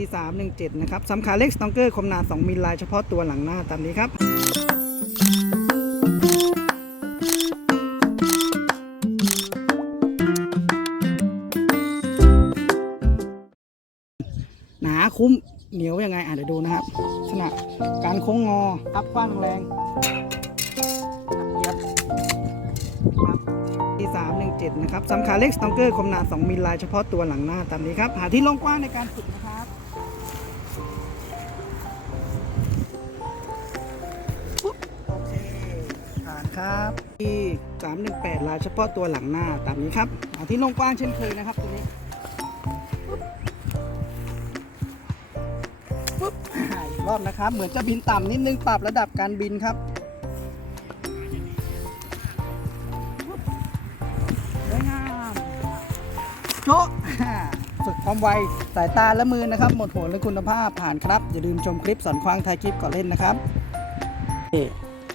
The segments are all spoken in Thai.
ปี317 นะครับสำขาเล็กสตองเกอร์คมนา 2มิลลายเฉพาะตัวหลังหน้าตามนี้ครับหนาคุ้มเหนียวยังไงอะเดี๋ยวดูนะครับลักษณะการโค้งงออัพกว้างแรงยับครับปี317 นะครับสำขาเล็กสตองเกอร์คมนา 2มิลลายเฉพาะตัวหลังหน้าตามนี้ครับ หาที่ลงกว้างในการฝึกนะครับ ผ่านครับที่318ลายเฉพาะตัวหลังหน้าตามนี้ครับหาที่ลงกว้างเช่นเคยนะครับตัวนี้ปุ๊บอ่าอีกรอบนะครับ เหมือนจะบินต่ำนิดนึงปรับระดับการบินครับสวยงามโจ๊ะอ่าฝึกความไวสายตาและมือนะครับ หมดหัวและคุณภาพผ่านครับ อย่าลืมชมคลิปสอนควางไทยคลิปก่อนเล่นนะครับ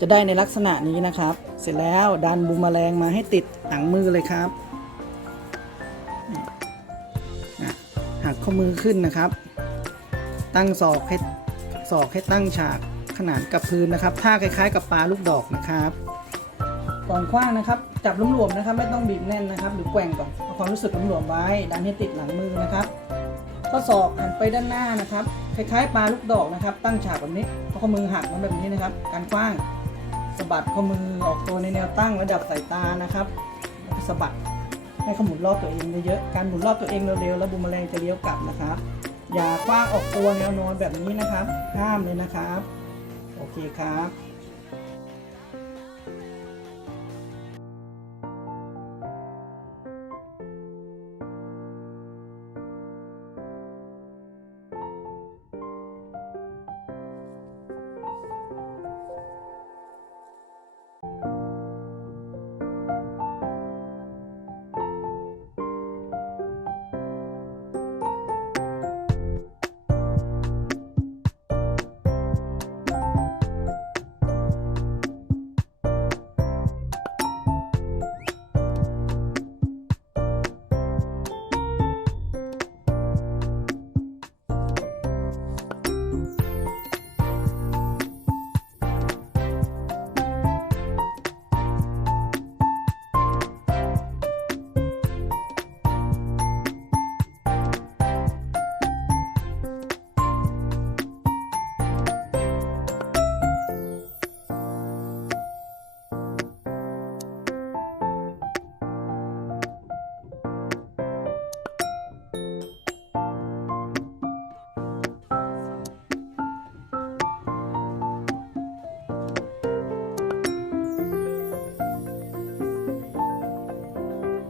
จะได้ในลักษณะนี้นะครับ เสร็จแล้วดันบูมแมลงมาให้ติดหนังมือเลยครับหักข้อมือขึ้นนะครับ ตั้งศอกให้ศอกให้ตั้งฉากขนานกับพื้นนะครับท่าคล้ายๆ กับปลาลูกดอกนะครับก่อนคว้างนะครับ จับหลวมๆนะครับ ไม่ต้องบีบแน่นนะครับ หรือแกว่งก่อนเอาความรู้สึกหลวมๆไว้ ดันให้ติดหลังมือนะครับข้อศอกหันไปด้านหน้านะครับ คล้ายๆปลาลูกดอกนะครับ ตั้งฉากแบบนี้เอาข้อมือหักมาแบบนี้นะครับ การคว้าง สะบัดข้อมือออกตัวในแนวตั้งระดับสายตานะครับแล้วก็สะบัดให้เขาหมุนรอบตัวเองเยอะๆการหมุนรอบตัวเองเร็วๆแล้วบูมแมลงจะเลี้ยวกลับนะครับอย่ากว้างออกตัวแนวนอนแบบนี้นะครับ ห้ามเลยนะครับ โอเคครับ